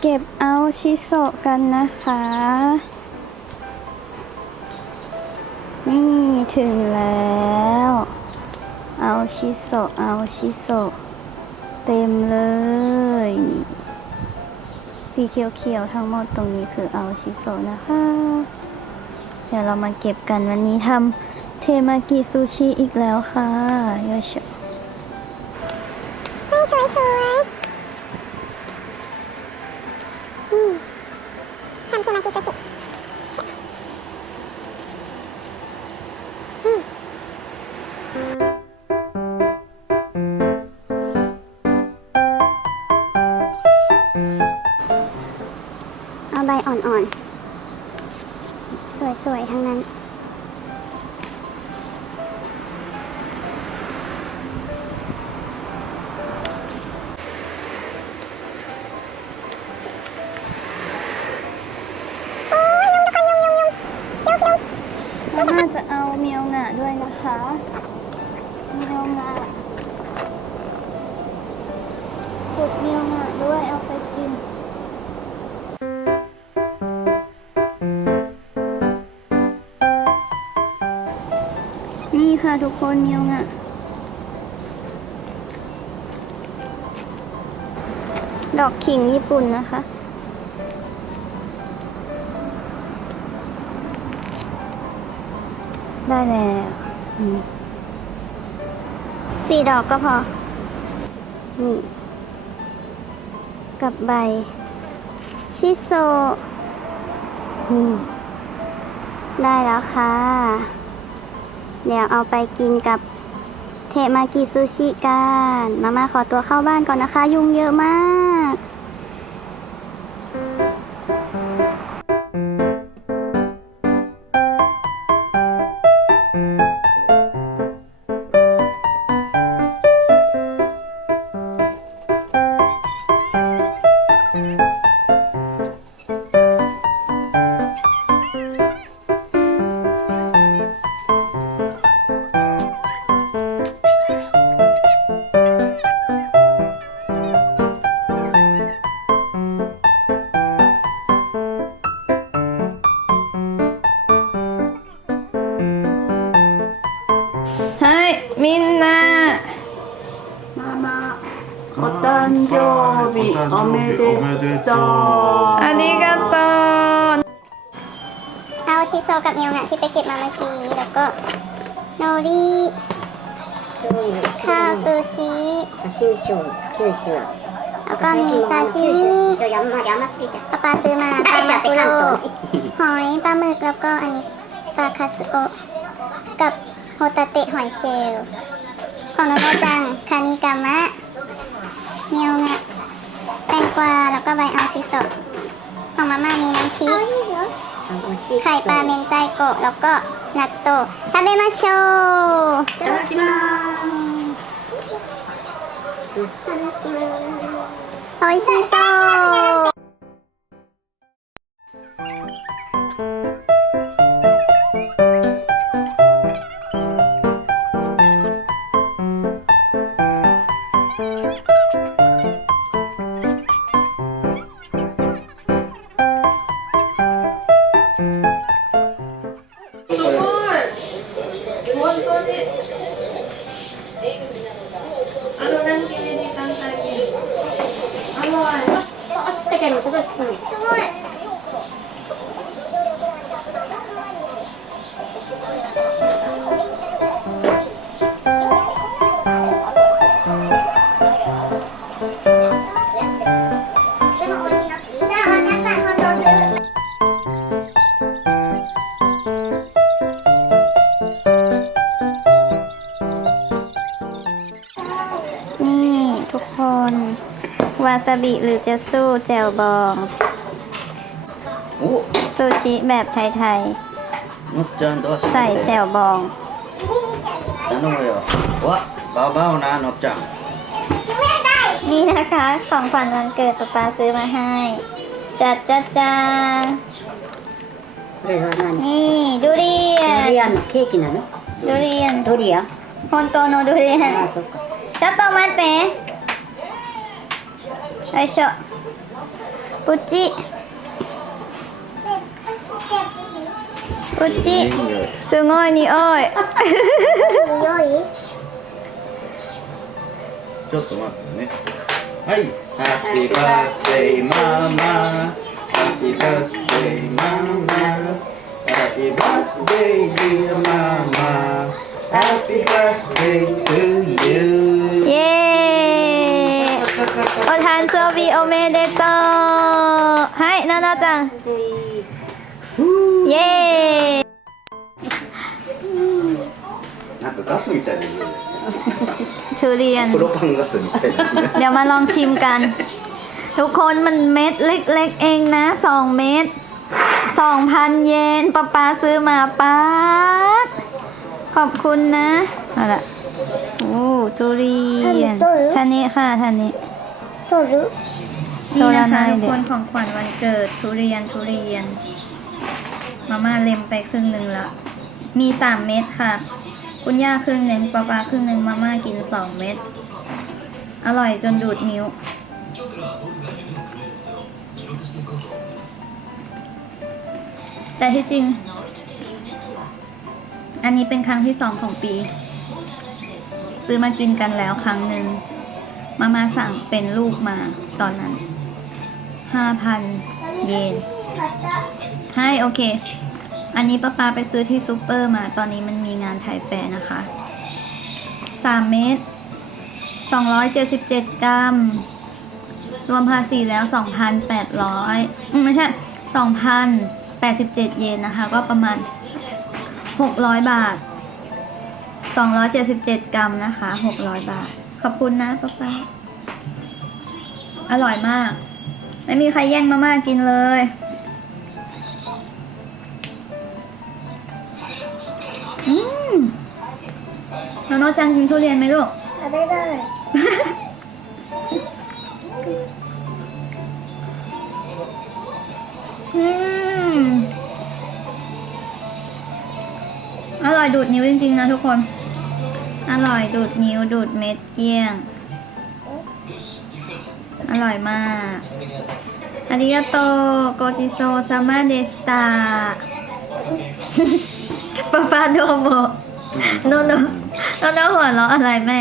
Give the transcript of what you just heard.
เก็บเอาชิโซกันนะคะ นี่ถึงแล้ว เอาชิโซเอาชิโซเต็มเลย สีเขียวๆทั้งหมดตรงนี้คือเอาชิโซนะคะ เดี๋ยวเรามาเก็บกันวันนี้ทำเทมากิซูชิอีกแล้วค่ะโยโช อาใบอ่อนๆ สวยๆ ทั้งนั้นแล้วน่าจะเอาเมียวงะด้วยนะคะ เมียวงะ ค่ะทุกคนเมียวงะดอกขิงญี่ปุ่นนะคะ ได้แล้วสี่ดอกก็พอ นี่ กับใบ ชิโซะอืมได้แล้วค่ะ เดี๋ยวเอาไปกินกับเทมากิซูชิกัน มาม่าขอตัวเข้าบ้านก่อนนะคะ ยุงเยอะมาก みんな。ママ、お誕生日おめでとう。ありがとう。 เอาชิโซกับเมียวงะที่ไปเก็บมาเมื่อกี้ แล้วก็โนริข้าวซูชิ 写真賞九州。 แล้วก็มีซาชิมิ じゃあ山山すぎちゃっปลาปลาซื้อมาปลา た。 มา ちゃって คุโร 関 หอยปลาหมึกแล้วก็อันนี้ปลาคาสโอะกับ โฮตาเตะหอยเชลของน้องจัง คานิกามะ เมียวงะแตงกวา แล้วก็ใบอัลชิโซของมาม่ามีน้ำพริกไข่ปลาเมนไตโกะ แล้วก็นัตโตะทาเบมาโชทาเบมาโออิชิโซ วาซาบิหรือจะสู้แจ่วบอง お、 ซูชิแบบไทย のっちゃんどうし ๆ ใส่แจ่วบอง 頼むよ。わ、ババオな、のっちゃん。 นี่นะคะ ของขวัญวันเกิดป๊าป๊าซื้อมาให้ จัดจัดจ้า これは何？ นี่ดูเรีย ド น リアンのケーキなの？ ดูเรียน ドリアン？本当のดูเรียน あ、そっか。ちょっと待って よいしょ。こっち。こっち。すごい匂い。ちょっと待ってね。はい。ハッピーバースデーママハッピーバースデーママハッピーバースデーディアママハッピーバースデーガスみたいな匂いだよね。 ทุเรียน プロパンガスみたいな匂い。 เดี๋ยวมาลองชิมกัน ทุกคนมันเม็ดเล็กๆเองนะสองเม็ดสองพันเยนป้าปาซื้อมาป้าดขอบคุณนะเอาละโอ้ทุเรียนท่านนี้ค่ะท่านนี้ 取る นี่นะคะทุกคนของขวัญวันเกิดทุเรียนทุเรียน มาม่าเล็มไปครึ่งหนึ่งละมีสามเม็ดค่ะ คุณย่าครึ่งหนึ่งป้าปาครึ่งหนึ่งมาม่ากินสองเม็ด อร่อยจนดูดนิ้ว แต่ที่จริง อันนี้เป็นครั้งที่สองของปี ซื้อมากินกันแล้วครั้งหนึ่ง มามาสั่งเป็นลูกมาตอนนั้นห้าพันเยนให้โอเค อันนี้ป้าปาไปซื้อที่ซูเปอร์มา ตอนนี้มันมีงานถ่ายแฟร์นะคะสามเมตรสองร้อยเจ็ดสิบเจ็ดกรัม รวมภาษีแล้วสองพันแปดร้อยไม่ใช่สองพันแปดสิบเจ็ดเยนนะคะ ก็ประมาณหกร้อยบาทสองร้อยเจ็ดสิบเจ็ดกรัมนะคะหกร้อยบาท ขอบคุณนะป้าป้าอร่อยมาก ไม่มีใครแย่งมาม่ากินเลย อืมน้องโนจังกินทุเรียนไหมลูก 食べない อืม อร่อยดูดนิ้วจริงๆนะทุกคน อร่อยดูดนิ้วดูดเม็ดเกลี้ยง อร่อยมากอาริยาโตโกจิโซซาม าโดโมโนโนโนโนหัวเราะอะไรแม่